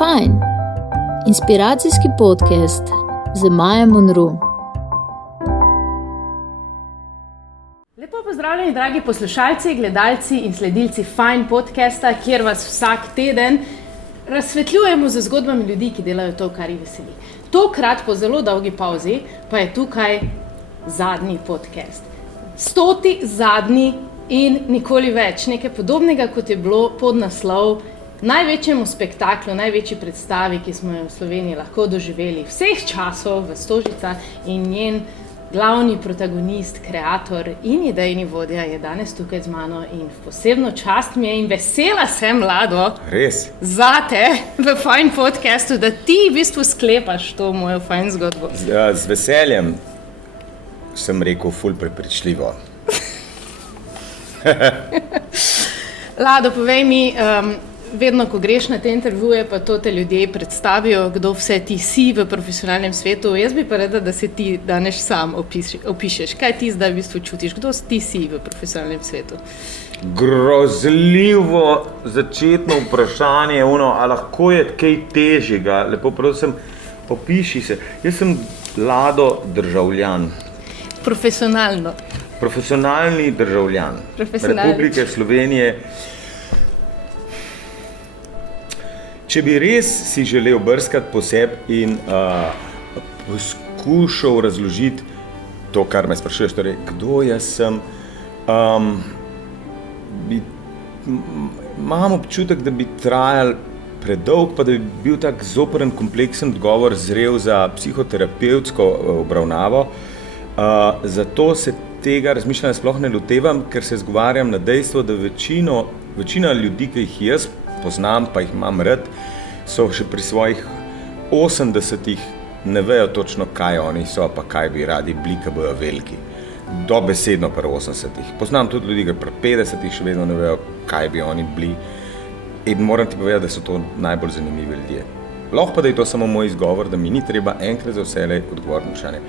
Fajn, inspiracijski podcast z Majo Monroe. Lepo pozdravljeni, dragi poslušalci, gledalci in sledilci Fajn podcasta, kjer vas vsak teden razsvetljujemo z zgodbami ljudi, ki delajo to, kar jih veseli. Tokrat po zelo dolgi pauzi pa je tukaj zadnji podcast. 100. zadnji in nikoli več. Nekaj podobnega, kot je bilo podnaslov največjemu spektaklu, največji predstavi, ki smo jo v Sloveniji lahko doživeli vseh časov v Stožica, in njen glavni protagonist, kreator in idejni vodja je danes tukaj z mano in v posebno čast mi je in vesela sem, Lado, res, zate v Fajn podcastu, da ti v bistvu sklepaš to mojo fajn zgodbo. Z veseljem sem rekel ful prepričljivo. Lado, povej mi, vedno, ko greš na te intervjuje, pa to te ljudje predstavijo, kdo vse ti si v profesionalnem svetu. Jaz bi pa rada, da se ti danes sam opišeš. Kaj ti zdaj v bistvu čutiš? Kdo ti si v profesionalnem svetu? Grozljivo začetno vprašanje, a lahko je kaj težjega. Lepo prosim, opiši se. Jaz sem Lado državljan. Profesionalni državljan Republike Slovenije. Če bi res si želel brskati po sebi in poskušal razložiti to, kar me sprašuješ, torej, kdo jaz sem, imam občutek, da bi trajal predolg, pa da bi bil tak zoprn, kompleksen odgovor zrel za psihoterapevtsko obravnavo. Zato se tega razmišljanja sploh ne lotevam, ker se zgovarjam na dejstvo, da večina ljudi, ki jih jaz poznam, pa jih imam rad, so še pri svojih 80-ih ne vejo točno, kaj oni so, pa kaj bi radi bili, ki bojo veliki. Dobesedno pri 80-ih. Poznam tudi ljudi, ki pri 50-ih še vedno ne vejo, kaj bi oni bili. In moram ti povedati, da so to najbolj zanimivi ljudje. Lahko pa, da je to samo moj izgovor, da mi ni treba enkrat za vselej odgovoriti na vprašanje,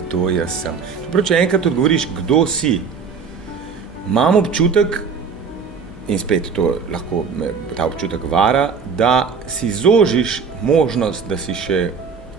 kdo jaz sem. Čeprav, če enkrat odgovoriš, kdo si, imam občutek, in spet to lahko ta občutek vara, da si zožiš možnost, da si še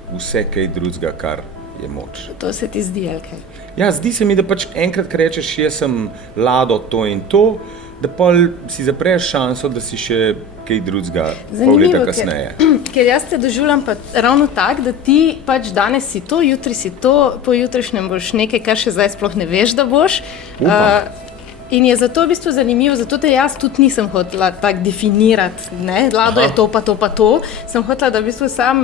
vse kaj drugega, kar je moč. To se ti zdi, ali kaj? Ja, zdi se mi, da pač enkrat, ko rečeš, jaz sem Lado to in to, da pa si zapreš šanso, da si še kaj drugega pol leta kasneje. Ker jaz te doživljam pa ravno tak, da ti pač danes si to, jutri si to, pojutrišnjem boš nekaj, kar še zdaj sploh ne veš, da boš. In je zato v bistvu zanimivo, zato te jaz tudi nisem hotela tako definirati, ne, Lado je to pa to pa to. Sem hotela, da v bistvu sam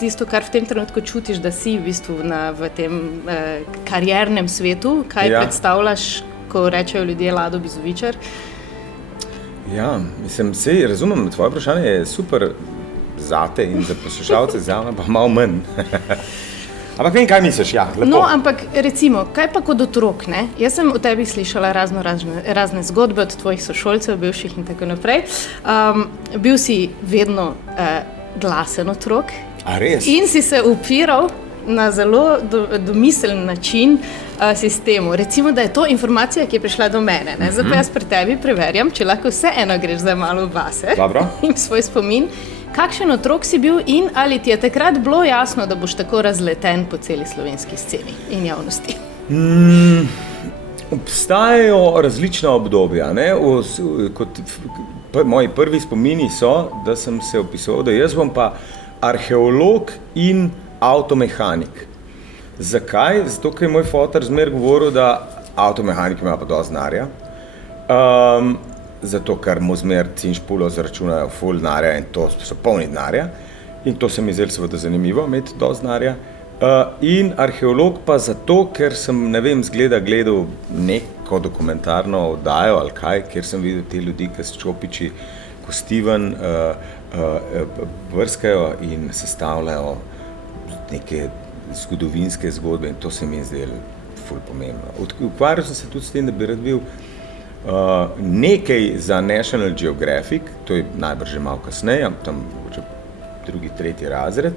tisto, kar v tem trenutku čutiš, da si v bistvu v tem kariernem svetu, kaj predstavljaš, ko rečejo ljudje Lado Bizovičar. Ja, mislim, sej razumem, tvoje vprašanje je super zate in za poslušalce, zame pa malo manj. Ampak vem, kaj misliš, ja, lepo. No, ampak recimo, kaj pa kot otrok, ne? Jaz sem o tebi slišala razne zgodbe od tvojih sošolcev, bivših in tako naprej. Bil si vedno glasen otrok. A res? In si se upiral na zelo domiseln način sistemu. Recimo, da je to informacija, ki je prišla do mene. Ne? Zdaj pa jaz pri tebi preverjam, če lahko vseeno greš zdaj malo v vase. Dobro. In svoj spomin. Kakšen otrok si bil in ali ti je takrat bilo jasno, da boš tako razleten po celi slovenski sceni in javnosti? Obstajajo različna obdobja. Ne? Moji prvi spomini so, da sem se opisoval, da jaz bom pa arheolog in avtomehanik. Zakaj? Zato, ker je moj fotar zmer govoril, da avtomehanik ima pa dosti denarja. Zato, ker mu zmer cinšpulo zaračunajo ful denarja in to so polni denarja. In to se mi zdelo seveda zanimivo, imeti dosti denarja. In arheolog pa zato, ker sem, ne vem, gledal neko dokumentarno oddajo ali kaj, kjer sem videl te ljudi, ki s čopiči kosti ven brskajo in sestavljajo neke zgodovinske zgodbe in to se mi je zdelo ful pomembno. Ukvarjal sem se tudi s tem, da bi rad bil nekaj za National Geographic, to je najbrž že malo kasneje, tam drugi, tretji razred.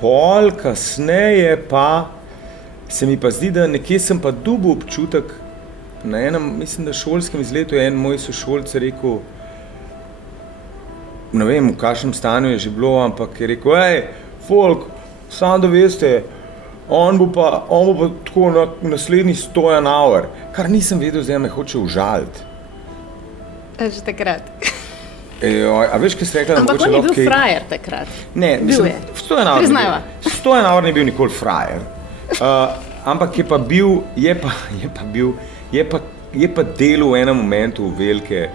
Pol kasneje pa se mi pa zdi, da nekje sem pa dobil občutek, na enem, mislim, da šolskem izletu je en moj sošolc rekel, ne vem, v kakšnem stanju je že bilo, ampak je rekel, hej, folk, samo da veste, on bo pa tako na naslednji 100 an hour, kar nisem vedel, zdaj me hoče užaliti. Že takrat. A veš, kaj si rekla? Ampak on je bil frajer takrat. Ne, mislim, 100 an hour Priznava. 100 an hour ni bil nikoli frajer. Ampak je pa bil, je pa delal v enem momentu velike.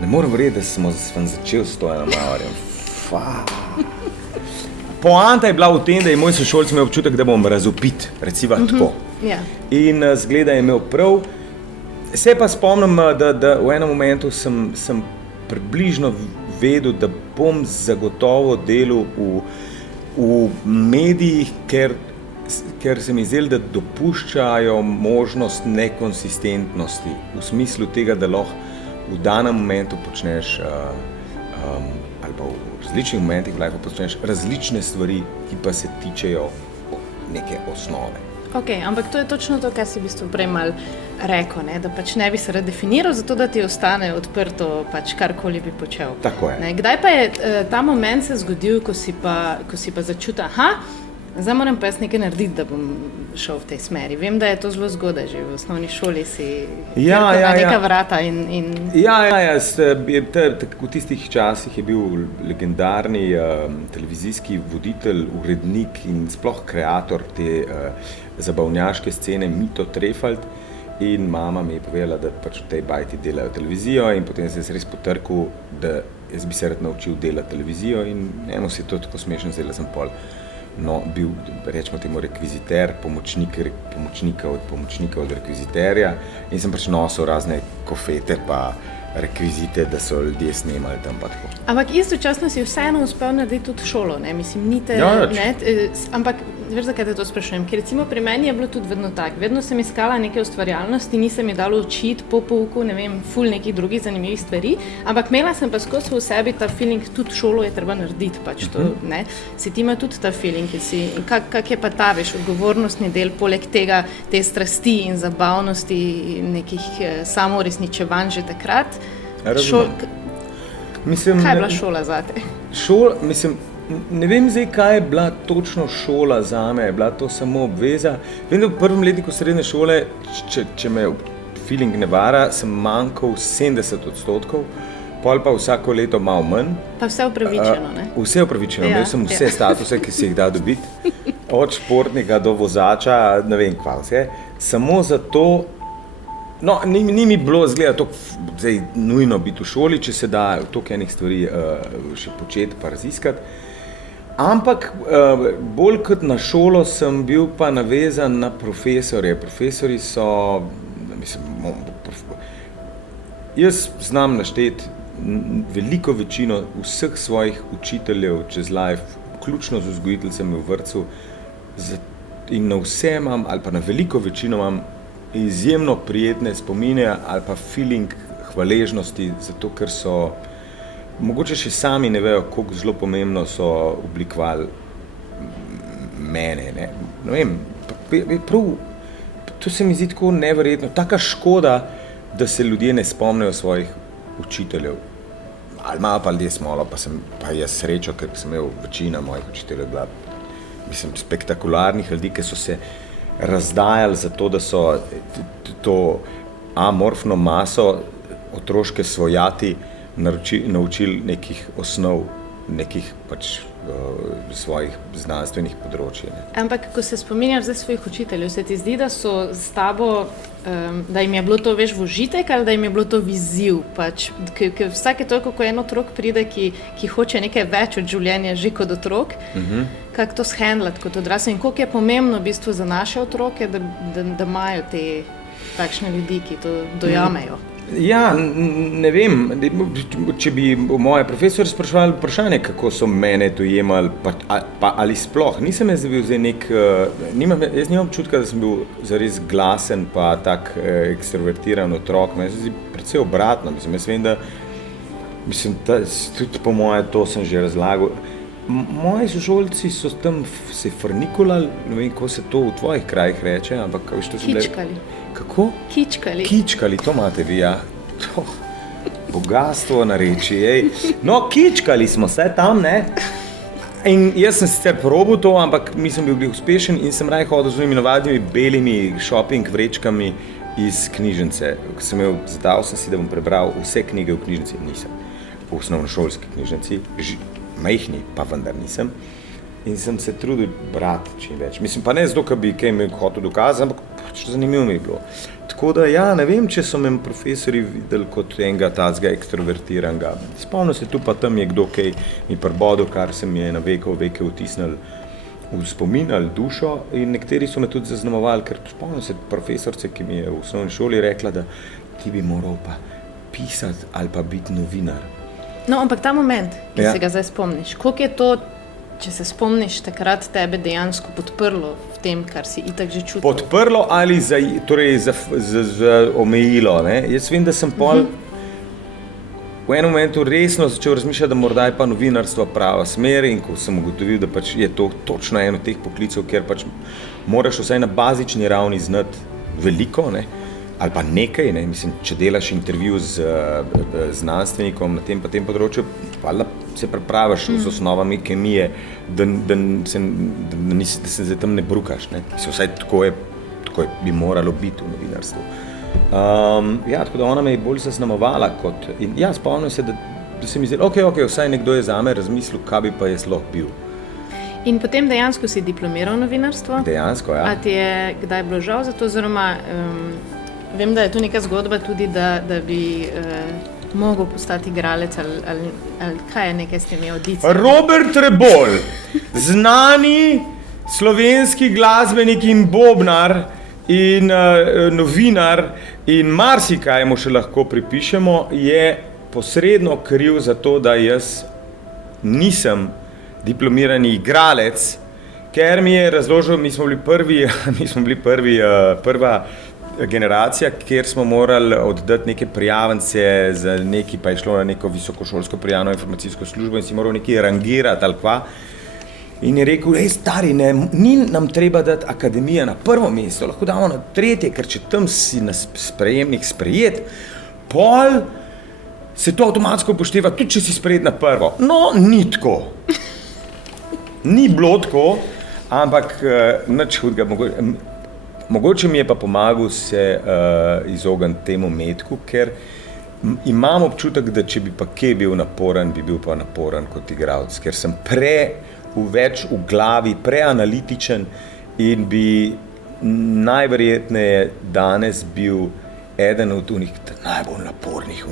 Ne morem verjeti, da sem začel s 100 an hourjem. Poanta je bila v tem, da je moj sošolc imel občutek, da bom razvpit, recimo tako. Ja. In zgleda je imel prav. Se pa spomnim, da v enem momentu sem približno vedel, da bom zagotovo delal v medijih, ker se mi zdelo, da dopuščajo možnost nekonsistentnosti, v smislu tega, da lahko v danem momentu počneš ali pa v različnih momentih v lifeu počneš različne stvari, ki pa se tičejo neke osnove. Ok, ampak to je točno to, kar si v bistvu prej mal rekel, ne? Da pač ne bi se rad definiral, zato da ti ostane odprto pač karkoli bi počel. Tako je. Ne? Kdaj pa je ta moment se zgodil, ko si pa začutil, zdaj moram pa jaz nekaj narediti, da bom šel v tej smeri. Vem, da je to zelo zgodaj, že v osnovni šoli si neka vrata in... V tistih časih je bil legendarni televizijski voditelj, urednik in sploh kreator te zabavnjaške scene Mito Trefalt in mama mi je povedala, da pač v tej bajti delajo televizijo in potem se je res potrkal, da jaz bi se rad naučil delati televizijo in eno se je to tako smešno zdaj, da sem bil, rečemo temu, rekviziter, pomočnika od rekviziterja in sem pač nosil razne kofete pa rekvizite, da so ljudje snemali tam pa tako. Ampak istočasno si vseeno uspel narediti tudi šolo, ne? Mislim, ni te... ampak veš, zakaj te to sprašujem? Ker recimo pri meni je bilo tudi vedno tako. Vedno sem iskala neke ustvarjalnosti, nisem mi dalo učiti po pouku, ne vem, ful nekih drugih zanimivih stvari, ampak imela sem pa skozi v sebi ta feeling, tudi šolo je treba narediti pač to, ne? Si ti ima tudi ta feeling, kak je pa ta, veš, odgovornostni del, poleg tega, te strasti in zabavnosti, nekih samouresničevanj že takrat. Mislim, kaj je bila šola zate? Ne vem zdaj, kaj je bila točno šola zame, je bila to samo obveza. Vem, da v prvem letniku srednje šole, če me feeling ne vara, sem manjkal 70%, pol pa vsako leto malo manj. Pa vse upravičeno, ne? Vse upravičeno, imel sem vse statuse, ki si jih da dobiti, od športnika do vozača, ne vem kva vse. Samo zato, ni mi bilo zgleda zdaj nujno biti v šoli, če se da toliko enih stvari še početi pa raziskati. Ampak bolj kot na šolo sem bil pa navezan na profesorje. Profesori so, jaz znam našteti veliko večino vseh svojih učiteljev čez life, vključno z vzgojiteljicami v vrtcu, in na vse imam, ali pa na veliko večino imam izjemno prijetne spomine ali pa feeling hvaležnosti, zato ker so, mogoče še sami ne vejo, koliko zelo pomembno so oblikovali mene. Ne vem, prav, to se mi zdi tako neverjetno, taka škoda, da se ljudje ne spomnijo svojih učiteljev. Ali malo pa ljudje smolo, pa jaz srečo, ker sem imel večina mojih učiteljev bila, spektakularnih ljudi, ki so se razdajali za to, da so to amorfno maso otroške svojati naučili nekih osnov, nekih pač svojih znanstvenih področij. Ne. Ampak, ko se spominjaš zdaj svojih učiteljev, se ti zdi, da so s tabo, da jim je bilo to veš v užitek ali da jim je bilo to izziv? Pač, ker vsake toliko, ko en otrok pride, ki hoče nekaj več od življenja že kot otrok, kako to shendlati kot odrasel in koliko je pomembno v bistvu za naše otroke, da imajo te takšne ljudi, ki to dojamejo? Ja, ne vem, če bi moje profesori spraševali vprašanje, kako so mene dojemali, pa ali sploh. Nisem jaz bil zdaj jaz nimam občutka, da sem bil zares glasen pa tak ekstrovertiran otrok. Jaz sem precej obratno, jaz vem, da tudi po moje to sem že razlagal. Moji sošolci so tam se frnikulali, ne vem, kako se to v tvojih krajih reče, ampak kičkali. Kako? Kičkali. Kičkali, to imate vi, ja. bogatstvo nareči. No, kičkali smo se tam, ne? In jaz sem sicer probal to, ampak nisem bil uspešen in sem raje hodil z unimi navadnimi belimi shopping vrečkami iz knjižnice. Ko sem zadal sem si, da bom prebral vse knjige v knjižnici, nisem. V osnovnošolski knjižnici, majhni, pa vendar nisem. In sem se trudil brati čim več. Mislim, pa ne zato, ker bi kaj mi hotel dokazati, ampak pač zanimivo mi je bilo. Tako da, ja, ne vem, če so me profesori videli kot enega tazga ekstrovertiranega. Spomnil se tu pa tam je kdo kaj mi prbodil, kar se mi je na veke vtisnil v spomin ali dušo. In nekateri so me tudi zaznamovali, ker spomnil se profesorce, ki mi je v osnovni šoli rekla, da ti bi moral pa pisati ali pa biti novinar. No, ampak ta moment, ki se ga zdaj spomniš, koliko je to, če se spomniš, takrat tebe dejansko podprlo v tem, kar si itak že čutil? Podprlo ali omejilo, ne? Jaz vem, da sem pol v enem momentu resno začel razmišljati, da morda je pa novinarstvo prava smer in ko sem ugotovil, da pač je to točno eno teh poklicev, kjer pač moraš vsaj na bazični ravni znati veliko, ne? Ali pa nekaj, ne? Mislim, če delaš intervju z znanstvenikom na tem področju, valjda se prepraviš z osnovami kemije, da se zdaj tam ne brukaš. Ne? Vsaj tako bi moralo biti v novinarstvu. Tako da ona me je bolj zaznamovala kot... In ja, spomnim se, da se mi zdelo, ok, vsaj nekdo je zame razmislil, kaj bi pa jaz lahko bil. In potem dejansko si diplomiral novinarstvo? Dejansko, ja. A ti je kdaj bilo žal za to, oziroma vem, da je tu neka zgodba tudi, da bi mogel postati igralec ali kaj je nekaj s temi audicijami? Robert Rebolj, znani slovenski glasbenik in bobnar in novinar in marsikaj mu še lahko pripišemo, je posredno kriv za to, da jaz nisem diplomirani igralec, ker mi je razložil, mi smo bili prva generacija, kjer smo morali oddati neke prijavnice za neki, pa je šlo na neko visokošolsko prijavno informacijsko službo in si moral nekaj rangirati ali kva. In je rekel, stari, ni nam treba dati akademija na prvo mesto, lahko damo na tretje, ker če tam si na sprejemnik sprejet, pol se to avtomatsko upošteva, tudi če si sprejet na prvo. No, ni tako. Ni bilo tako, ampak nič hudega. Mogoče mi je pa pomagal se izogniti temu metku, ker imam občutek, da če bi pa kje bil naporen, bi bil pa naporen kot igralec, ker sem več v glavi, preanalitičen in bi najverjetneje danes bil eden od unih najbolj napornih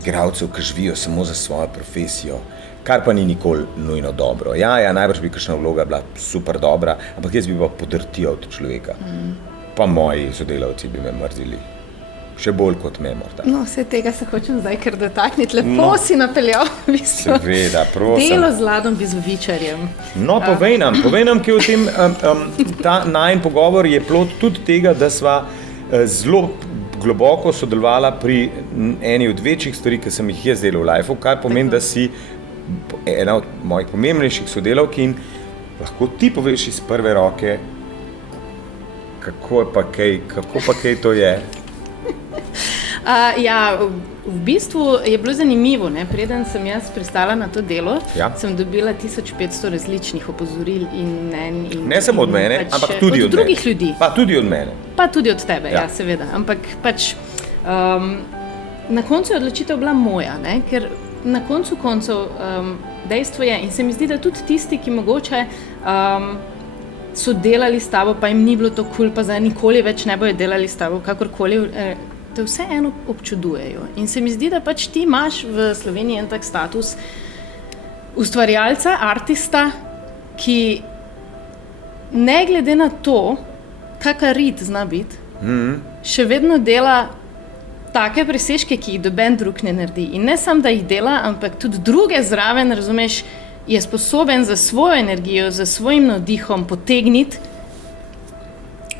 igralcev, ki živijo samo za svojo profesijo. Kar pa ni nikoli nujno dobro. Ja, najbrž bi kakšna vloga bila super dobra, ampak jaz bi pa podrtijal človeka. Pa moji sodelavci bi me mrzili. Še bolj kot me morda. No, vse tega se hočem zdaj kar dotakniti. Lepo si napeljal, v bistvu. Seveda, prosim. Delo z Ladom Bizovičarjem. No, povej nam, ki v tem, ta najin pogovor je plod tudi tega, da sva zelo globoko sodelovala pri eni od večjih stvari, ki sem jih jaz delal v lifeu, kar pomeni, da si ena od mojih pomembnejših sodelavk in lahko ti poveš iz prve roke, kako pa kaj to je. V bistvu je bilo zanimivo, ne? Preden sem jaz pristala na to delo, sem dobila 1500 različnih opozoril in mnenj. Ne samo od mene, ampak tudi od drugih ljudi. Pa tudi od mene. Pa tudi od tebe, ja seveda. Ampak na koncu je odločitev bila moja, ne? Ker na koncev dejstvo je, in se mi zdi, da tudi tisti, ki mogoče so delali s tabo, pa jim ni bilo to kul, pa zdaj nikoli več ne bojo delali s tabo, kakorkoli, te vseeno občudujejo. In se mi zdi, da pač ti imaš v Sloveniji en tak status ustvarjalca, artista, ki ne glede na to, kakar rit zna biti, še vedno dela take presežke, ki jih doben drug ne naredi. In ne samo, da jih dela, ampak tudi druge zraven, razumeš, je sposoben za svojo energijo, za svojim navdihom potegniti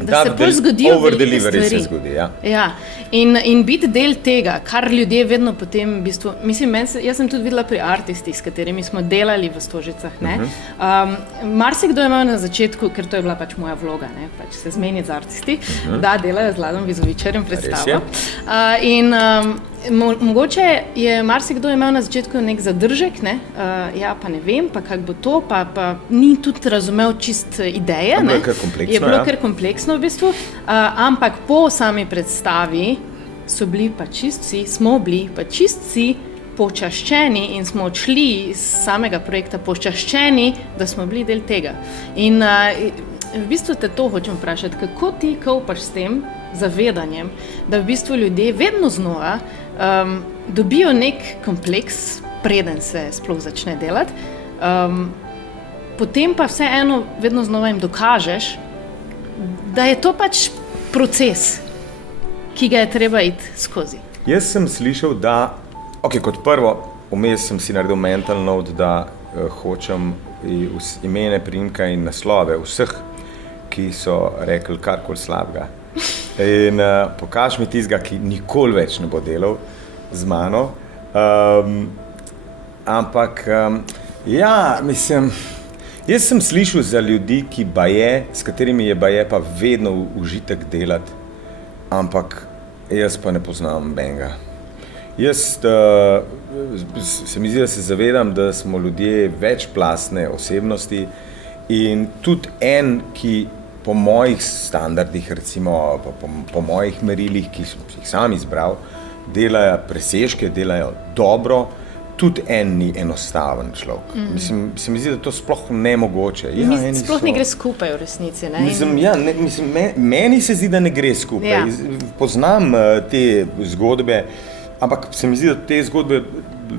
da se bolj zgodijo velike stvari. Se zgodi, ja. Ja. In biti del tega, kar ljudje vedno potem v bistvu, mislim, jaz sem tudi videla pri artistih, s katerimi smo delali v Stožicah, ne. Marsikdo je imel na začetku, ker to je bila pač moja vloga, ne, pač se zmeniti z artisti, da delajo z Ladom Vizovičarjem predstavo. Mogoče je marsikdo imel na začetku nek zadržek, ne, ja, pa ne vem, pa kako bo to, pa ni tudi razumel čist ideje, ne. Je bilo kar kompleksno v bistvu, ampak po sami predstavi smo bili pa čist vsi počaščeni in smo odšli iz samega projekta počaščeni, da smo bili del tega. In v bistvu te to hočem vprašati, kako ti kopaš s tem zavedanjem, da v bistvu ljudje vedno znova dobijo nek kompleks, preden se sploh začne delati, potem pa vseeno vedno znova jim dokažeš, da je to pač proces, ki ga je treba iti skozi. Jaz sem slišal, da, kot prvo, vmes sem si naredil mental note, da hočem imene, priimka in naslove vseh, ki so rekli karkoli slabega. In pokaž mi tistega, ki nikoli več ne bo delal z mano. Ampak, ja, mislim, jaz sem slišal za ljudi, s katerimi je baje pa vedno užitek delati, ampak jaz pa ne poznam benga. Jaz se mi zdi, da se zavedam, da smo ljudje večplastne osebnosti in tudi en, ki po mojih standardih, recimo po mojih merilih, ki sem jih sam izbral, delajo presežke, delajo dobro, tudi en ni enostaven človek. Mislim, se mi zdi, da to sploh nemogoče. Ja, sploh ne gre skupaj v resnici. Ne? Meni se zdi, da ne gre skupaj. Ja. Poznam te zgodbe, ampak se mi zdi, da te zgodbe,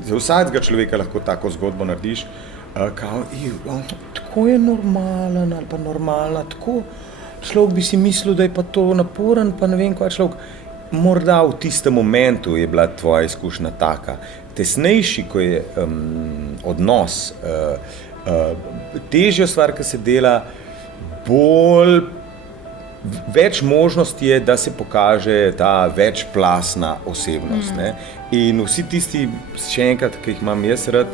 za vsakega človeka lahko tako zgodbo narediš, tako je normalen ali pa normalna, tako človek bi si mislil, da je pa to naporen, pa ne vem, kaj človek. Morda v tistem momentu je bila tvoja izkušnja taka. Tesnejši, ko je odnos, težja stvar, ki se dela, več možnosti je, da se pokaže ta večplastna osebnost. Ne? In vsi tisti, še enkrat, ki jih imam jaz rad,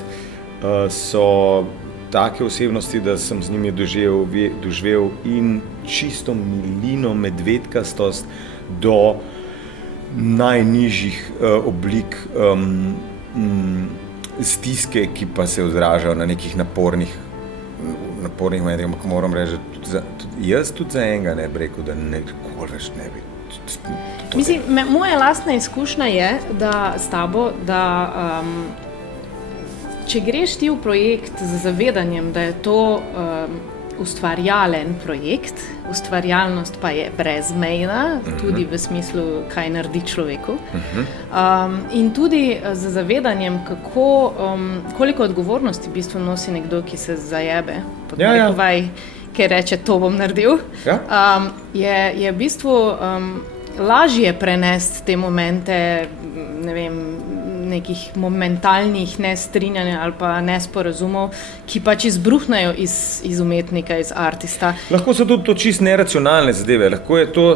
so take osebnosti, da sem z njimi doživel in čisto milino, medvedkastost do najnižjih oblik stiske, ki pa se odražajo na nekih napornih medijih, ampak moram reči, jaz tudi za enega ne bi rekel, da nikoli več ne bi. Mislim, moja lastna izkušnja je, da s tabo, da če greš ti v projekt z zavedanjem, da je to ustvarjalen projekt, ustvarjalnost pa je brezmejna, tudi v smislu, kaj naredi človeku. In tudi z zavedanjem, koliko odgovornosti v bistvu nosi nekdo, ki se zajebe, ker reče, to bom naredil, je v bistvu lažje prenesti te momente, ne vem, nekih momentalnih nestrinjanj ali pa nesporazumov, ki pač izbruhnajo iz umetnika, iz artista. Lahko so tudi to čisto neracionalne zadeve,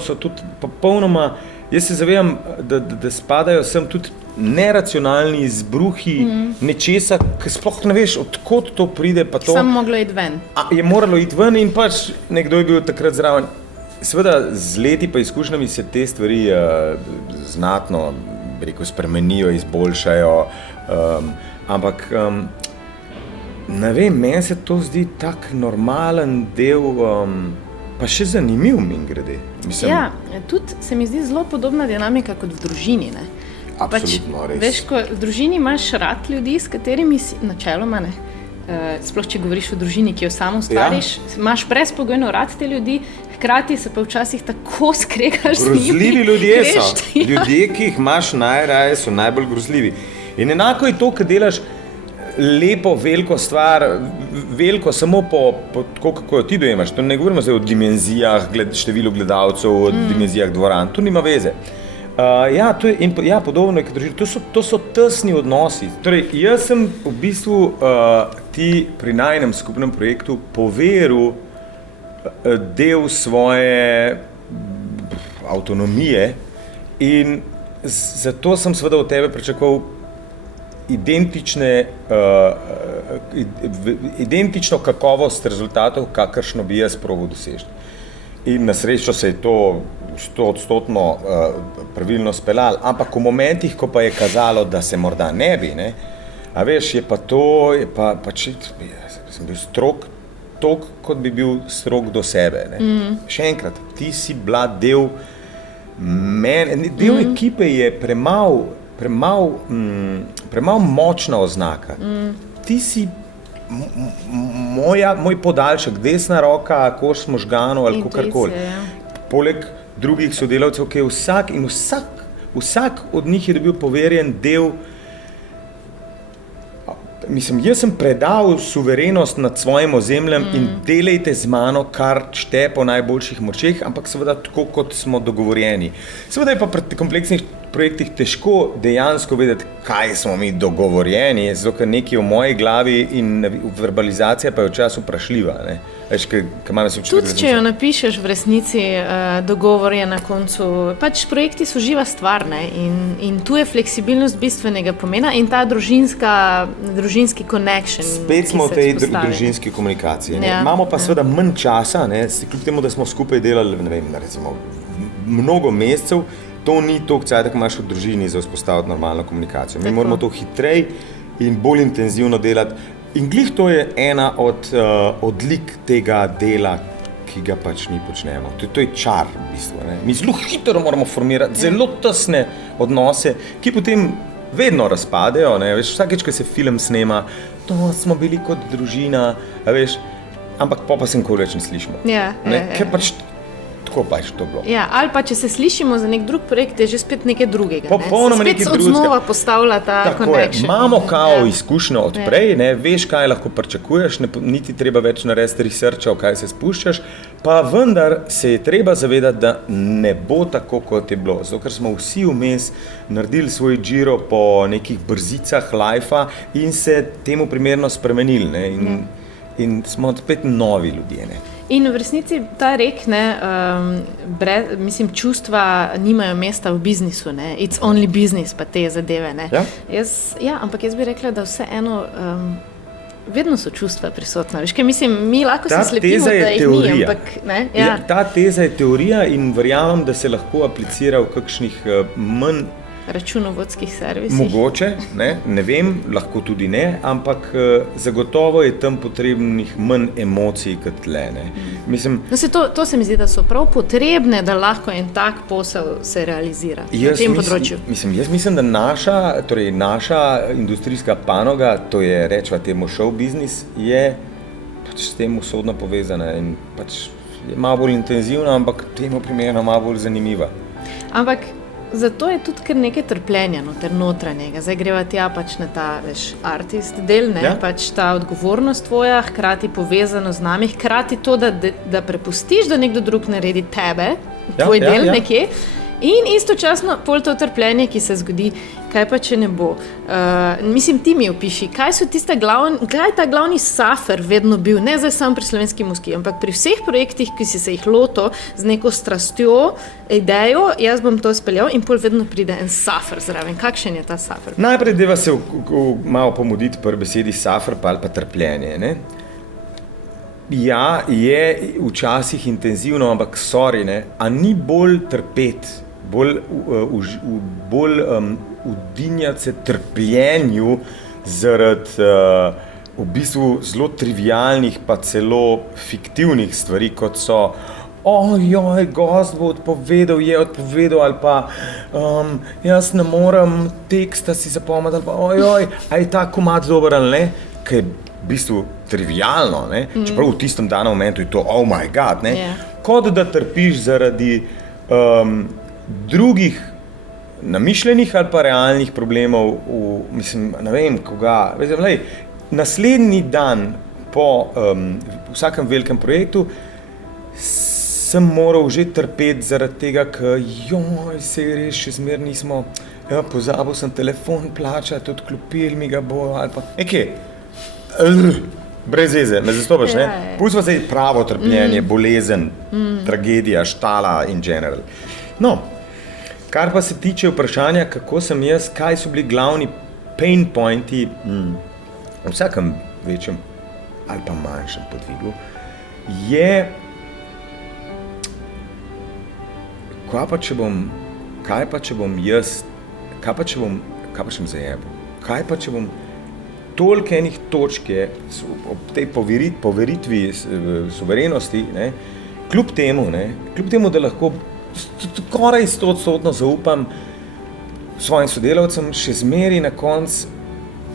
so tudi popolnoma, jaz se zavedam, da spadajo sem tudi neracionalni izbruhi nečesa, ki sploh ne veš, odkot to pride, pa to. Samo moglo iti ven. Je moralo iti ven in pač nekdo je bil takrat zraven. Seveda z leti pa izkušnjami se te stvari znatno spremenijo, izboljšajo, ampak ne vem, meni se to zdi tak normalen del, pa še zanimiv mingrede. Ja, tudi se mi zdi zelo podobna dinamika kot v družini, ne? Absolutno, res. Veš, ko v družini imaš rad ljudi, s katerimi si načeloma, ne? Sploh, če govoriš o družini, ki jo samo ustvariš, imaš brezpogojno rad te ljudi, hkrati se pa včasih tako skregaš z njimi. Grozljivi ljudje so. Ljudje, ki jih imaš najraje, so najbolj grozljivi. In enako je to, ko delaš lepo, veliko stvar, veliko samo po tako, kako jo ti dojemaš. To ne govorimo zdaj o dimenzijah, številu gledalcev, o dimenzijah dvoran. To nima veze. Podobno je kot družina. To so tesni odnosi. Torej, jaz sem v bistvu ti pri najinem skupnem projektu poveril del svoje avtonomije in zato sem seveda od tebe pričakoval identično kakovost rezultatov, kakršno bi jaz probal doseči. In na srečo se je to 100% pravilno speljalo, ampak v momentih, ko pa je kazalo, da se morda ne bi, ne, a veš, je pa to, sem bil strog, toliko, kot bi bil strog do sebe. Ne. Še enkrat, ti si bila del ekipe je premalo močna oznaka. Ti si moj podaljšek, desna roka, koš možganov ali kakorkoli. Poleg drugih sodelavcev, ki je vsak od njih je dobil poverjen del. Jaz sem predal suverenost nad svojim ozemljem in delajte z mano, kar čte po najboljših močeh, ampak seveda tako, kot smo dogovorjeni. Seveda je pa pri kompleksnih projektih težko dejansko vedeti, kaj smo mi dogovorjeni, zato ker nekaj v moji glavi in verbalizacija pa je včasih vprašljiva. Tudi, če jo napišeš v resnici, dogovor je na koncu, pač projekti so živa stvar, ne? In tu je fleksibilnost bistvenega pomena in ta družinski connection. Spet smo v tej družinski komunikaciji. Ja, imamo pa seveda manj časa, ne? Kljub temu, da smo skupaj delali, ne vem, recimo, mnogo mesecev, to ni toliko cajta, ko imaš v družini za vzpostaviti normalno komunikacijo. Mi moramo to hitreje in bolj intenzivno delati. In glih to je ena od odlik tega dela, ki ga pač mi počnemo. To je čar, v bistvu. Ne? Mi zelo hitro moramo formirati zelo tesne odnose, ki potem vedno razpadejo. Ne? Veš, vsakeč, ko se film snema, to smo bili kot družina, veš, ampak pa se nikoli več ne slišimo. Ker pač tako pač to bilo. Ja, ali pa če se slišimo za nek drug projekt, je že spet nekaj drugega. Popolnoma nekaj drugega. Spet znova postavlja ta connection. Imamo izkušnjo od prej, ne, veš, kaj lahko pričakuješ, niti treba več narediti researcha, v kaj se spuščaš, pa vendar se je treba zavedati, da ne bo tako, kot je bilo. Zato, ker smo vsi vmes naredili svoj giro po nekih brzicah lifea in se temu primerno spremenili. Ne, in smo spet novi ljudje. Ne. In v resnici ta rek, čustva nimajo mesta v biznisu, ne? It's only business, pa te zadeve. Ne? Ja? Ampak jaz bi rekla, da vseeno vedno so čustva prisotna. Veš, mi lahko se slepimo, da jih ni, ampak ne? Ja. Ta teza je teorija in verjamem, da se lahko aplicira v kakšnih manj računovodskih servisih. Mogoče, ne vem, lahko tudi ne, ampak zagotovo je tam potrebnih manj emocij kot tle. To se mi zdi, da so prav potrebne, da lahko en tak posel se realizira na tem področju. Jaz mislim, da naša industrijska panoga, to je rečva temu show business, je pač s tem usodno povezana in pač je malo bolj intenzivna, ampak temu primerno malo bolj zanimiva. Ampak zato je tudi kar nekaj trpljenja notranjega. Zdaj greva tja pač na ta artist del, pač ta odgovornost tvoja, hkrati povezano z nami, hkrati to, da prepustiš, da nekdo drug naredi tebe, tvoj del nekje. In istočasno pol to trpljenje, ki se zgodi, kaj pa če ne bo. Ti mi opiši, kaj je ta glavni safer vedno bil, ne zdaj sam pri Slovenski muski, ampak pri vseh projektih, ki si se jih lotil z neko strastjo, idejo, jaz bom to speljal in pol vedno pride en safer zraven. Kakšen je ta safer? Najprej deva se malo pomoditi pri besedi safer ali pa trpljenje. Ne? Ja, je včasih intenzivno, ampak a ni bolj trpeti, bolj udinjati se trpljenju zaradi v bistvu zelo trivialnih pa celo fiktivnih stvari, kot so gost bo odpovedal, ali pa jaz ne morem teksta si zapomniti, ali pa je ta komad dober ali ne, ki je v bistvu trivialno, ne? Čeprav v tistem danem momentu je to oh my god, ne? Kot da trpiš zaradi drugih namišljenih ali pa realnih problemov ne vem koga. Naslednji dan po vsakem velikem projektu sem moral že trpeti zaradi tega, ker se res še zmer nismo, pozabil sem telefon plačati, odklopili mi ga bojo ali pa nekaj. Brez veze, me zastopaš, ne? Pustimo zdaj pravo trpljenje, bolezen, tragedija, štala in general. No, kar pa se tiče vprašanja, kako sem jaz, kaj so bili glavni pain pointi v vsakem večjem ali pa manjšem podvigu, je, kaj pa če bom toliko enih točk je ob tej poveritvi suverenosti, ne, kljub temu, da lahko skoraj 100% zaupam svojim sodelavcem, še zmeri na koncu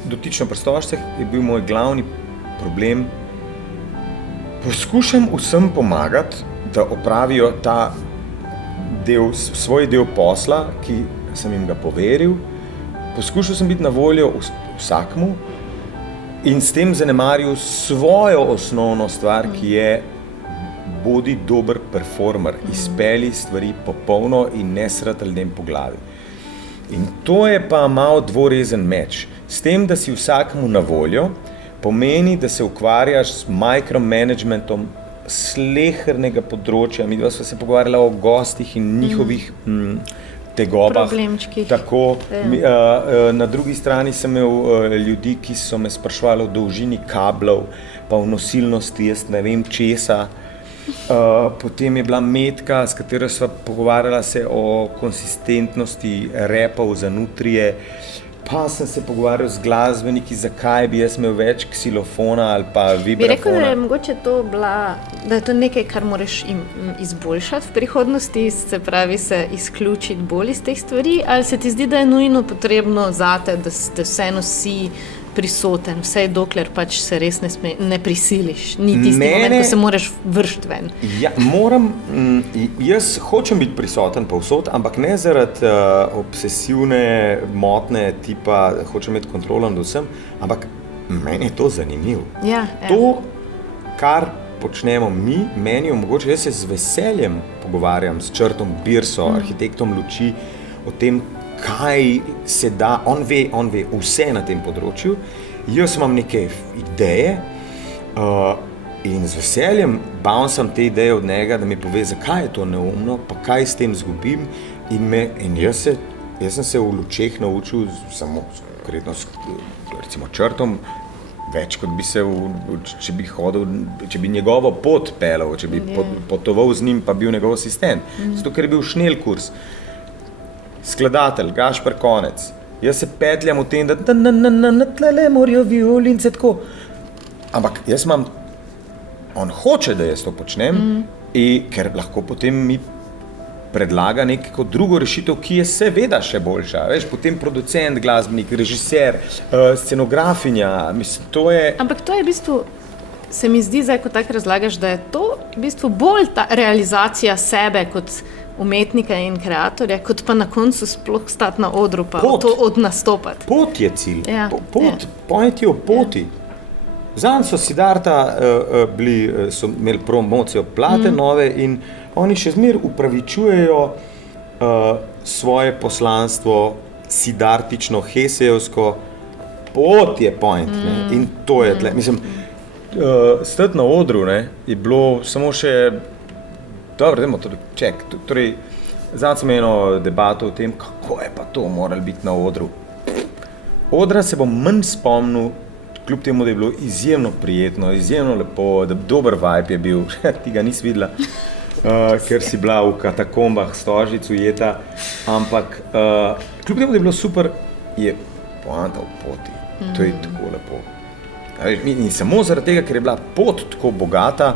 dotično pri stožcih je bil moj glavni problem. Poskušam vsem pomagati, da opravijo ta svoj del posla, ki sem jim ga poveril. Poskušal sem biti na voljo vsakmu in s tem zanemaril svojo osnovno stvar, ki je bodi dober performer, izpeli stvari popolno in ne srati ljudem po glavi. In to je pa malo dvorezen meč. S tem, da si vsakmu na voljo, pomeni, da se ukvarjaš s mikromanagementom slehernega področja. Mi dva sva se pogovarjala o gostih in njihovih tegobah. Problemčkih. Tako, na drugi strani sem imel ljudi, ki so me sprašvali o dolžini kablov, pa o nosilnosti, jaz ne vem česa. Potem je bila Metka, s katero sva pogovarjala se o konsistentnosti repov za nutrije. Pa sem se pogovarjal z glasbeniki, zakaj bi jaz imel več ksilofona ali pa vibrafona. Bi rekel, da je mogoče da je to nekaj, kar moraš izboljšati v prihodnosti, se pravi se izključiti bolj iz teh stvari, ali se ti zdi, da je nujno potrebno zate, da vseeno si prisoten, vsej dokler pač se res ne prisiliš, ni tisti moment, ko se moraš vršiti ven. Ja, jaz hočem biti prisoten povsod, ampak ne zaradi obsesivne motne tipa, hočem imeti kontrolo nad vsem, ampak meni je to zanimivo. Ja. To, kar počnemo mi, meni omogoča, jaz se z veseljem pogovarjam s Črtom Birso, arhitektom luči, o tem, kaj se da, on ve vse na tem področju, jaz imam neke ideje in z veseljem bouncam te ideje od njega, da mi pove, zakaj je to neumno, pa kaj s tem zgubim in jaz sem se v lučeh naučil samo konkretno s recimo Črtom, več kot bi se, če bi njegovo pot pelal, če bi potoval z njim, pa bil njegov asistent, zato ker je bil šnel kurs. Skladatelj, Gašper Konec. Jaz se petljam v tem, da tlele morajo violince tako. Ampak jaz on hoče, da jaz to počnem, ker lahko potem mi predlaga neko drugo rešitev, ki je seveda še boljša. Veš, potem producent, glasbenik, režiser, scenografinja, mislim, to je... Ampak to je v bistvu, se mi zdi zdaj, ko tako razlagaš, da je to v bistvu bolj ta realizacija sebe kot umetnika in kreatorja, kot pa na koncu sploh stati na odru, pa to odnastopati. Pot je cilj. Ja. Point je v poti. Zanj so Siddharta so imeli promocijo plate nove in oni še zmeraj upravičujejo svoje poslanstvo siddhartično, hesejevsko. Pot je point. In to je tle. Mislim, stati na odru je bilo samo še dobro, dajmo to ček. Torej, zdaj sem eno debato o tem, kako je pa to moralo biti na odru. Odra se bom manj spomnil, kljub temu, da je bilo izjemno prijetno, izjemno lepo, da dober vibe je bil, ti ga nisi videla, ker si bila v katakombah Stožic ujeta, ampak kljub temu, da je bilo super, je poanta v poti. To je tako lepo. In samo zaradi tega, ker je bila pot tako bogata,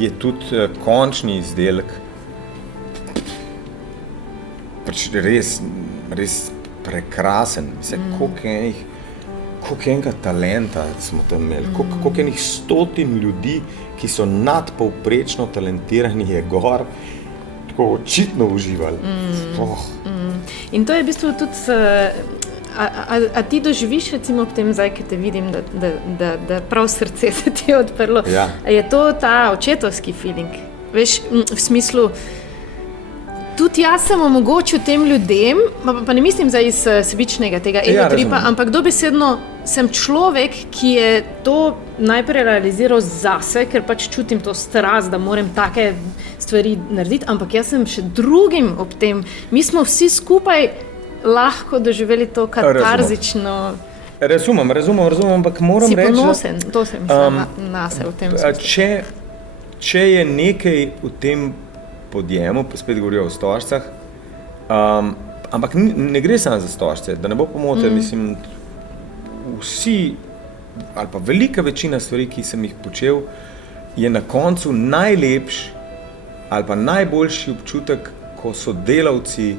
je tudi končni izdelek pač res prekrasen. Mislim, koliko enega talenta smo tam imeli, koliko enih 100 ljudi, ki so nadpovprečno talentirani, je gor tako očitno uživali. In to je v bistvu tudi A ti doživiš recimo ob tem zdaj, ki te vidim, da prav srce se ti je odprlo? Ja. Je to ta očetovski feeling? Veš, v smislu, tudi jaz sem omogočil tem ljudem, pa ne mislim zdaj iz sebičnega tega ego tripa, ampak dobesedno sem človek, ki je to najprej realiziral zase, ker pač čutim to strast, da moram take stvari narediti, ampak jaz sem še drugim ob tem. Mi smo vsi skupaj lahko doživeli to katarzično... Razumem, ampak moram reči... Si ponosen, to sem nase v tem smislu. Če je nekaj v tem podjemu, spet govorijo o stožcah, ampak ne gre samo za stožce, da ne bo pomote, mislim, vsi, ali pa velika večina stvari, ki sem jih počel, je na koncu najlepši ali pa najboljši občutek, ko so delavci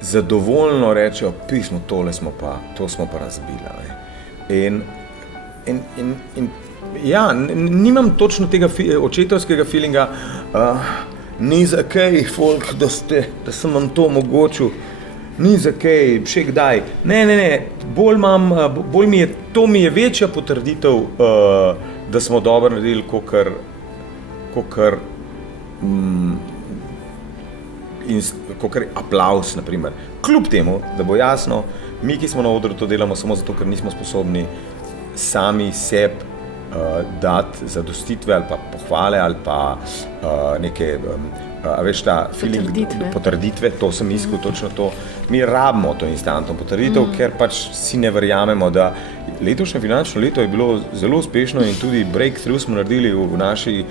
zadovoljno rečejo, pismo, to smo pa razbili. In ja, nimam točno tega očetovskega feelinga, ni za kaj, folk, da sem vam to omogočil, ni za kaj, še kdaj. Ne, bolj mi je večja potrditev, da smo dobro naredili, kakor aplavz, naprimer. Kljub temu, da bo jasno, mi, ki smo na odru, to delamo samo zato, ker nismo sposobni sami sebi dati zadostitve ali pa pohvale ali pa neke, veš, ta feeling, potrditve, to sem iskal, točno to. Mi rabimo to instantno potrditev, ker pač si ne verjamemo, da letošnje finančno leto je bilo zelo uspešno in tudi breakthrough smo naredili v naši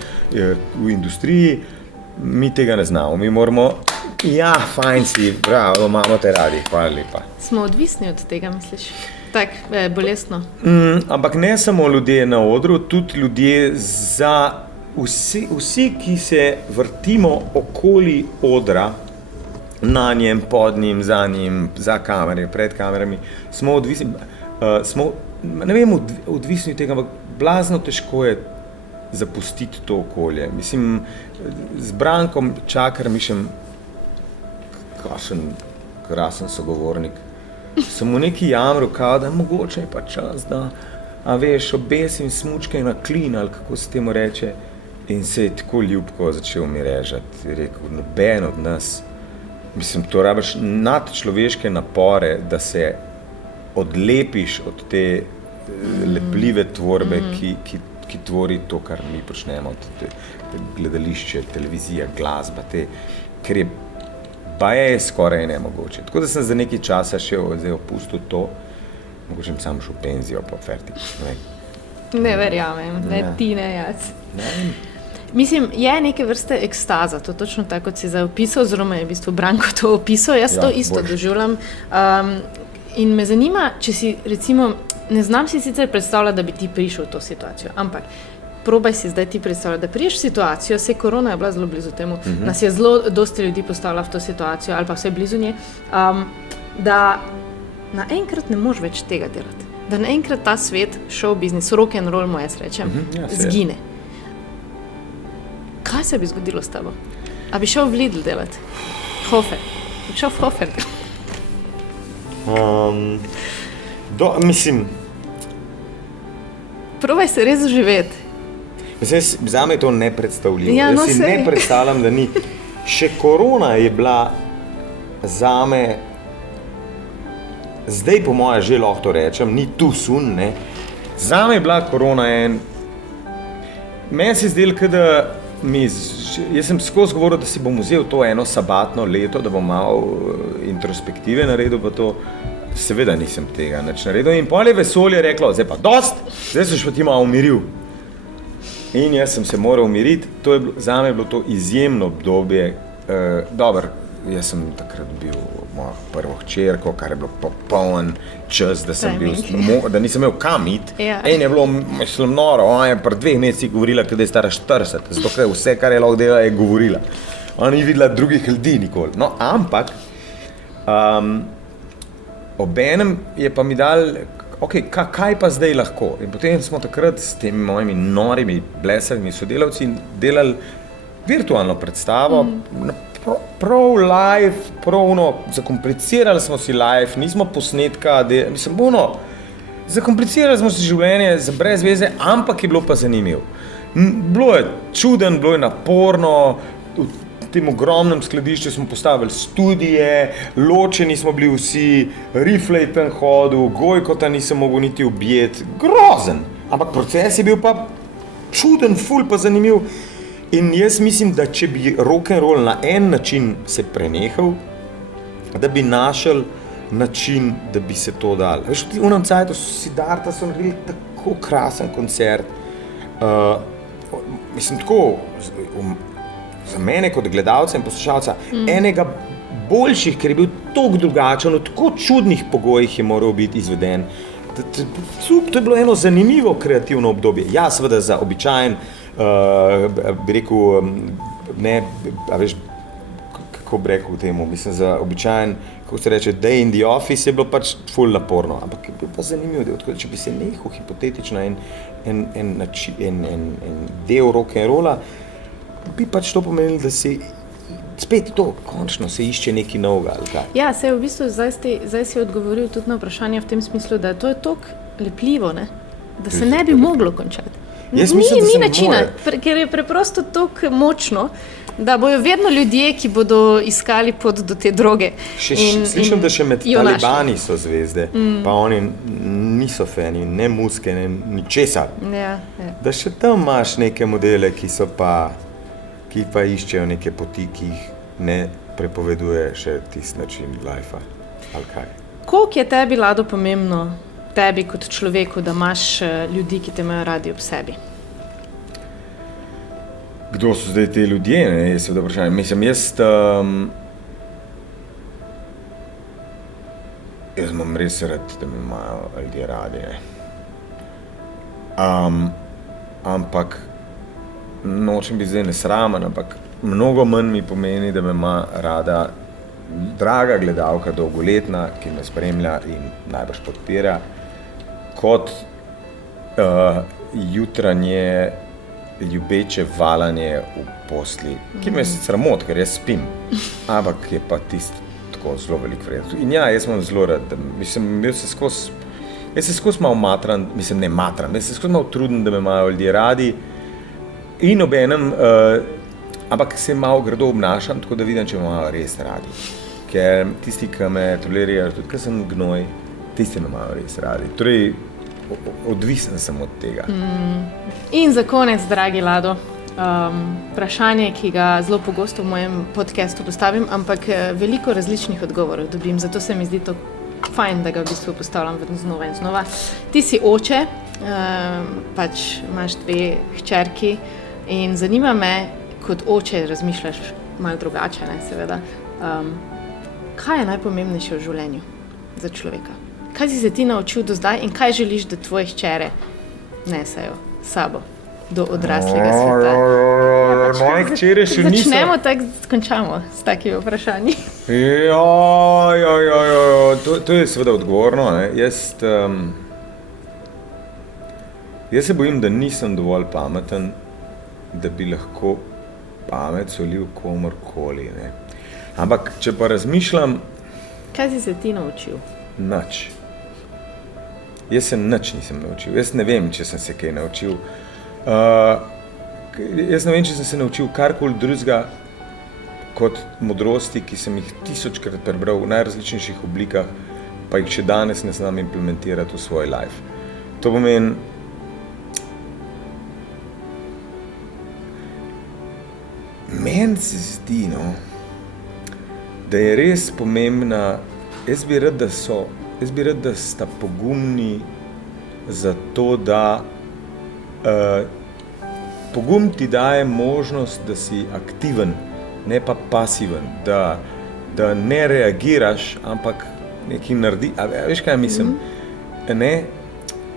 v industriji. Mi tega ne znamo, mi moramo, ja, fajn si, bravo, imamo te radi, hvala lepa. Smo odvisni od tega, misliš? Tak, bolestno. Ampak ne samo ljudje na odru, tudi ljudje vsi, ki se vrtimo okoli odra, na njem, pod njim, za njim, za kamerami, pred kamerami, smo odvisni, odvisni od tega, ampak blazno težko je zapustiti to okolje. Mislim, z Brankom Čakarmišem, kakšen krasen sogovornik, sem v neki jamru, da mogoče je pa čas, da, veš, obesim smučke na klin, ali kako se temu reče, in se je tako ljubko začel mi režati. Je rekel, noben od nas, mislim, to rabiš nadčloveške napore, da se odlepiš od te lepljive tvorbe, ki tvori to, kar mi počnemo, gledališče, televizija, glasba, ker je pa je skoraj nemogoče. Tako da sem za nekaj časa zdaj opustil to, mogoče sem sam šel v penzijo, pa fertik. Ne verjamem, ne ti, ne jaz. Mislim, je neke vrste ekstaza, to točno tako, kot si zdaj opisal, oziroma je v bistvu Branko to opisal, jaz to isto doživljam. In me zanima, če si recimo, ne znam si sicer predstavljati, da bi ti prišel v to situacijo, ampak probaj si zdaj ti predstavljati, da priješ v situacijo, se korona je bila zelo blizu temu, nas je zelo dosti ljudi postavila v to situacijo, ali pa vse blizu nje, da naenkrat ne moš več tega delati. Da naenkrat ta svet, show business, rock and roll, mu jaz rečem, zgine. Kaj se bi zgodilo s tabo? A bi šel v Lidl delati? Hofer? Bi šel v Hofer delati? Mislim... Probaj se res živeti. Zame je to nepredstavljivo. Jaz si ne predstavljam, da ni. Še korona je bila zame, zdaj po moje že lahko to rečem, ni tu sun, ne. Zame je bila korona meni se zdelo, da jaz sem skozi govoril, da si bom vzel to eno sabatno leto, da bom malo introspektive naredil, pa to seveda nisem tega nič naredil. In potem je vesolje reklo, zdaj pa dost, zdaj se pa ti malo umiril. In jaz sem se moral umiriti, zame je bilo to izjemno obdobje. Dobro, jaz sem takrat bil mojo prvo hčerko, kar je bilo popoln čas, da nisem imel kam iti. In je bilo, mislim, noro, ona je pri 2 mesecih govorila, da je stara 40, zato ker vse, kar je lahko delala, je govorila. Ona ni videla drugih ljudi nikoli. No, ampak, obenem je pa mi dal, kaj pa zdaj lahko? In potem smo takrat s temi mojimi norimi, blesavimi sodelavci delali virtualno predstavo, prav live, zakomplicirali smo si live, nismo posnetka, zakomplicirali smo si življenje za brez veze, ampak je bilo pa zanimivo. Bilo je čuden, bilo je naporno, tem ogromnem skladišču smo postavili studije, ločeni smo bili vsi, rifle je tam hodil, Gojkota nisem mogel niti objeti, grozen. Ampak proces je bil pa čuden, ful pa zanimiv. In jaz mislim, da če bi rock'n'roll na en način se prenehal, da bi našel način, da bi se to dal. Veš, v unem cajtu Siddharta so naredili tako krasen koncert. Mislim, tako za mene kot gledalca in poslušalca, enega boljših, ker je bil toliko drugačen, v tako čudnih pogojih je moral biti izveden. To je bilo eno zanimivo kreativno obdobje. Ja, seveda za običajen, bi rekel, ne, a veš, kako bi rekel temu, mislim, za običajen, kako se reče, day in the office je bilo pač ful naporno, ampak je bil pa zanimiv del, tako da če bi se nehal hipotetično en del rock'n'rolla, bi pač to pomenilo, da se spet to, končno se išče nekaj novega ali kaj. Ja, se v bistvu zdaj si odgovoril tudi na vprašanje v tem smislu, da to je toliko lepljivo, ne? Da se ne bi moglo končati. Ni načina, ker je preprosto toliko močno, da bojo vedno ljudje, ki bodo iskali pot do te droge. Slišim, da še med talibani so zvezde, pa oni niso fani, ne muske, ne ničesar. Ja. Da še tam imaš neke modele, ki pa iščejo neke poti, ki jih ne prepoveduje še tisti način lifea, ali kaj. Koliko je tebi, Lado, pomembno, tebi kot človeku, da imaš ljudi, ki te imajo radi ob sebi? Kdo so zdaj te ljudje, ne, je seveda vprašanje. Mislim, jaz imam res rad, da me imajo ljudje radi, ne. Ampak nočem biti zdaj nesramen, ampak mnogo manj mi pomeni, da me ima rada draga gledalka, dolgoletna, ki me spremlja in najbrž podpira, kot jutranje ljubeče valanje v posli, ki me sicer moti, ker jaz spim, ampak je pa tisto tako zelo velik vrednost. In ja, jaz imam zelo rad, jaz se skozi malo matram, mislim ne matram, jaz se skozi malo trudim, da me imajo ljudje radi in obenem, ampak se malo grdo obnašam, tako da vidim, če me imajo res radi. Ker tisti, ki me tolerirajo, tudi ker sem gnoj, tisti me imajo res radi. Torej, odvisen sem od tega. In za konec, dragi Lado, vprašanje, ki ga zelo pogosto v mojem podcastu postavim, ampak veliko različnih odgovorov dobim, zato se mi zdi to fajn, da ga v bistvu postavljam znova in znova. Ti si oče, pač imaš 2 hčerki in zanima me, kot oče razmišljaš malo drugače, ne, seveda, kaj je najpomembnejše v življenju za človeka? Kaj si se ti naučil do zdaj in kaj želiš, da tvoje hčere nesejo s sabo do odraslega sveta? Moje hčere še niso. Začnemo tako, končamo s takimi vprašanji. To je seveda odgovorno. Ne? Jaz se bojim, da nisem dovolj pameten, da bi lahko pamet solil komorkoli. Ne? Ampak, če pa razmišljam... Kaj si se ti naučil? Nič. Jaz se nič nisem naučil. Jaz ne vem, če sem se kaj naučil. Jaz ne vem, če sem se naučil karkoli drugega kot modrosti, ki sem jih 1000-krat prebral v najrazličnejših oblikah, pa jih še danes ne znam implementirati v svoj life. To pomeni, meni se zdi, da je res pomembna, jaz bi rad, da sta pogumni za to, da pogum ti daje možnost, da si aktiven, ne pa pasiven, da ne reagiraš, ampak nekaj naredi. A veš, kaj mislim? Ne?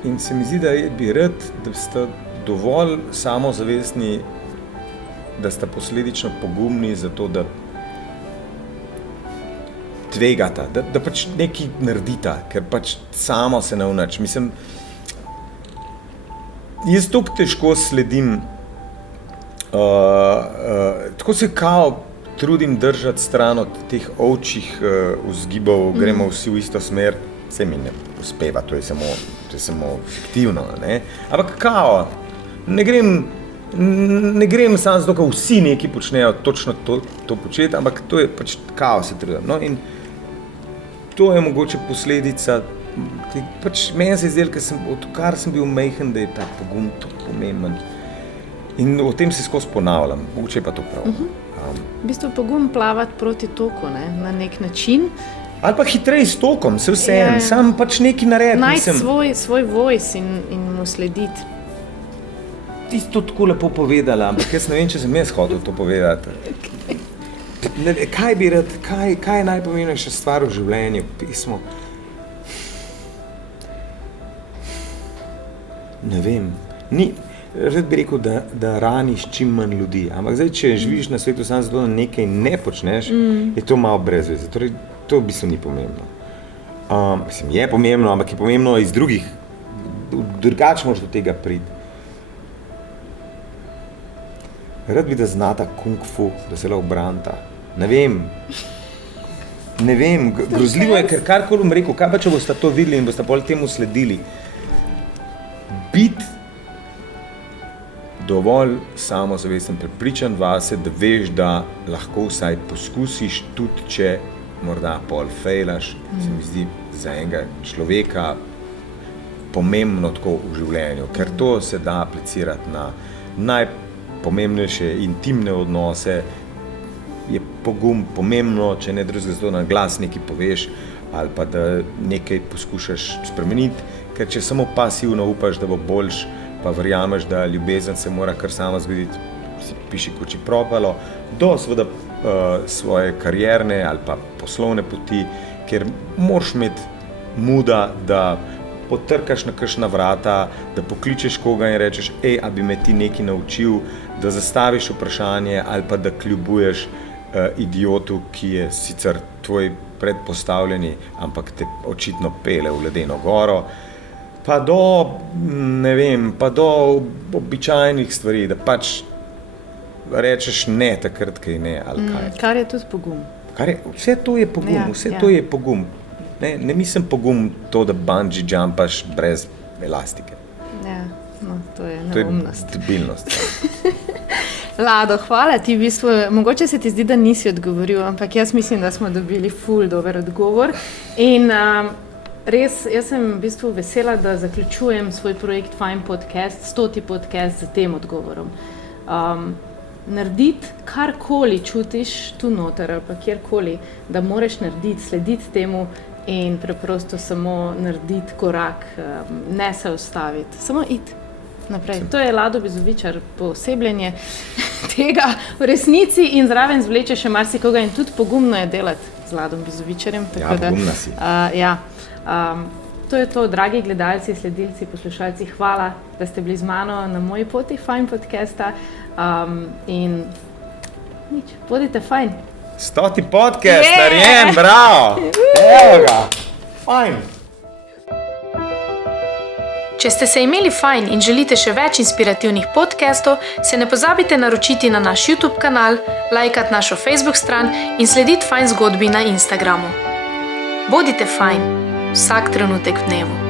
In se mi zdi, da bi rad, da sta dovolj samozavestni, da sta posledično pogumni za to, da tvegata, da pač nekaj naredita, ker pač samo se nauč. Mislim, jaz toliko težko sledim, tako se kao trudim držati stran od teh ovčjih vzgibov, gremo vsi v isto smer, se mi ne uspeva, to je samo fiktivno, ne? Ampak kao, ne grem ne grem samo zato, ker vsi neki počnejo točno to početi, ampak to je pač kaos, se trudim. No, in to je mogoče posledica, pač meni se je zdelo, odkar sem bil majhen, da je ta pogum tako pomemben. In o tem se skozi ponavljam, mogoče je pa to prav. V bistvu pogum plavati proti toku, ne? Na nek način. Ali pa hitreje s tokom, se vseeno, sam pač nekaj naredim. Najti svoj voice in mu slediti. Ti si to tako lepo povedala, ampak jaz ne vem, če sem jaz hotel to povedati. Kaj bi rad, kaj je najpomembnejša stvar v življenju, v pismu? Ne vem, rad bi rekel, da raniš čim manj ljudi, ampak zdaj, če živiš na svetu samo zato, da nekaj ne počneš, je to malo brez veze. Torej, to v bistvu ni pomembno. Mislim, je pomembno, ampak je pomembno iz drugih, drugače moraš do tega priti. Rad bi, da znata kung fu, da se lahko branita. Ne vem, grozljivo je, ker karkoli bom rekel, kaj pa če boste to videli in boste pol temu sledili. Biti dovolj samozavesten, prepričan vase, da veš, da lahko vsaj poskusiš, tudi če morda pol fejlaš, se mi zdi za enega človeka pomembno tako v življenju, ker to se da aplicirati na najpomembnejše intimne odnose, je pogum pomembno, če ne drugega zato na glas nekaj poveš ali pa da nekaj poskušaš spremeniti, ker če samo pasivno upaš, da bo boljš, pa verjameš, da ljubezen se mora kar sama zgoditi, si piši koči propalo, do seveda svoje karierne ali pa poslovne poti, kjer moraš imeti muda, da potrkaš na kakšna vrata, da pokličeš koga in rečeš, a bi me ti nekaj naučil, da zastaviš vprašanje ali pa da kljubuješ idiotu, ki je sicer tvoj predpostavljeni, ampak te očitno pele v ledeno goro, pa do običajnih stvari, da pač rečeš ne takrat, kaj ne, ali kaj. Kar je tudi pogum. Vse to je pogum, to je pogum. Ne mislim pogum to, da bungee jumpaš brez elastike. Ja, no, to je neumnost. To je debilnost. Lado, hvala ti, v bistvu, mogoče se ti zdi, da nisi odgovoril, ampak jaz mislim, da smo dobili ful dober odgovor. In res, jaz sem v bistvu vesela, da zaključujem svoj projekt Fine Podcast, 100. podcast z tem odgovorom. Narediti karkoli čutiš tu noter ali pa kjerkoli, da moraš narediti, slediti temu in preprosto samo narediti korak, ne se ustaviti, samo iti naprej. To je Lado Bizovičar, posebljanje tega v resnici in zraven zvleče še marsikoga in tudi pogumno je delati z Ladom Bizovičarjem. Pogumna si. To je to, dragi gledalci, sledilci, poslušalci, hvala, da ste bili z mano na moji poti Fine Podcasta in nič, bodite fajn. 100. podcast, narejen, bravo! Evo ga, fajn! Če ste se imeli fajn in želite še več inspirativnih podcastov, se ne pozabite naročiti na naš YouTube kanal, lajkati našo Facebook stran in slediti Fajn zgodbi na Instagramu. Bodite fajn, vsak trenutek v dnevu.